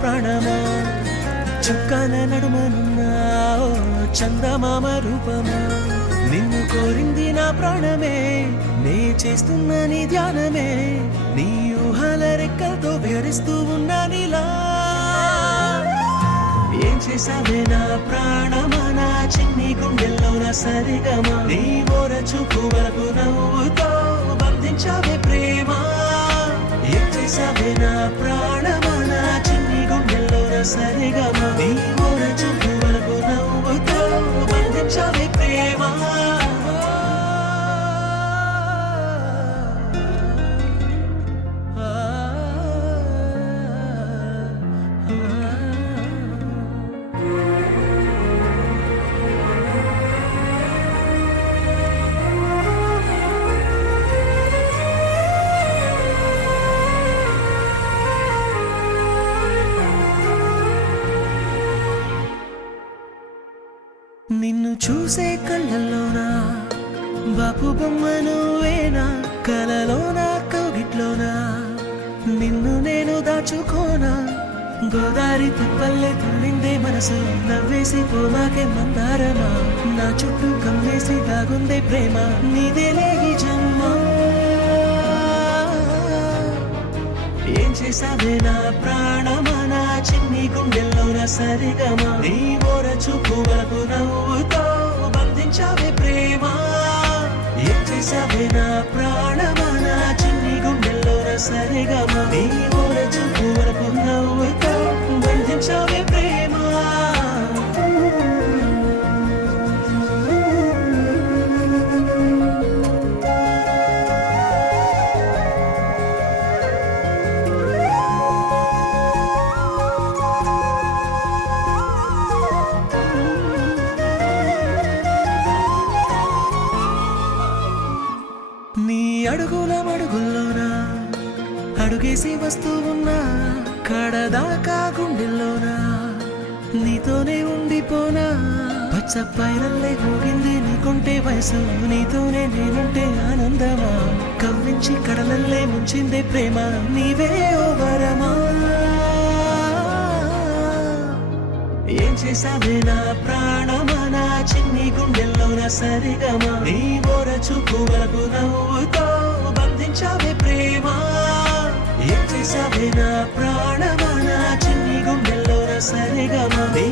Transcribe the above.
ప్రాణమా చుక్కన నడుమనున్నా చందమామ రూపమా నిన్ను కోరింది నా ప్రాణమే నే చేస్తున్న నీ ధ్యానమే నీ ఊహల రెక్కలతో విహరిస్తూ ఉన్నా నీలా ఏం చేసావే నా ప్రాణమా నా చిన్ని గుండెల్లో నా సరిగమా నీ మోర చూపు వరకు నవ్వుతో బంధించావే ప్రేమ ఏం చేసావే నా ప్రాణమా నా చిన్ని గుండెల్లో నా సరిగమా నీ మోర చూపు వరకు నవ్వుతో బంధించావే ప్రేమ నిన్ను చూసే కళ్ళల్లోనా బాపు బొమ్మ నువ్వేనా కలలోనా కౌగిట్లోనా నిన్ను నేను దాచుకోనా గోదారి తిప్పల్లే తుళ్ళిందే మనసు నవ్వేసి పోమాకే మందారమా నా చుట్టూ కమ్మేసి దాగుందే ప్రేమ నీదేలే ఈ జన్మ ఏం చేసావే నా ప్రాణమా నా చిన్ని గుండెల్లో నా సరిగమా నీ మోర చూపు వరకు నవ్వుతో బంధించావే ప్రేమ ఏం చేసావే నా ప్రాణమా నా చిన్ని గుండెల్లో నా సరిగమా నీ మోర చూపు వరకు నవ్వుతో బంధించావే ప్రేమ నీ అడుగుల మడుగుల్లోనా అడుగేసి వస్తూ ఉన్నా కడదాకా గుండెల్లోనా నీతోనే ఉండిపోనా పచ్చ పైరల్లే ఊగింది నీకుంటే వయసు నీతోనే నేనుంటే ఆనందమా కవ్వించి కడలల్లే ముంచిందే ప్రేమ నీవే ఓ వరమా ఏం చేసావే నా ప్రాణమా నా చిన్ని గుండెల్లో నా సరిగమా నీ మోర చూపు వరకు నవ్వుతో బంధించావే ప్రేమ ఏం చేసావే నా ప్రాణమా నా చిన్ని గుండెల్లో నా సరిగమా నీ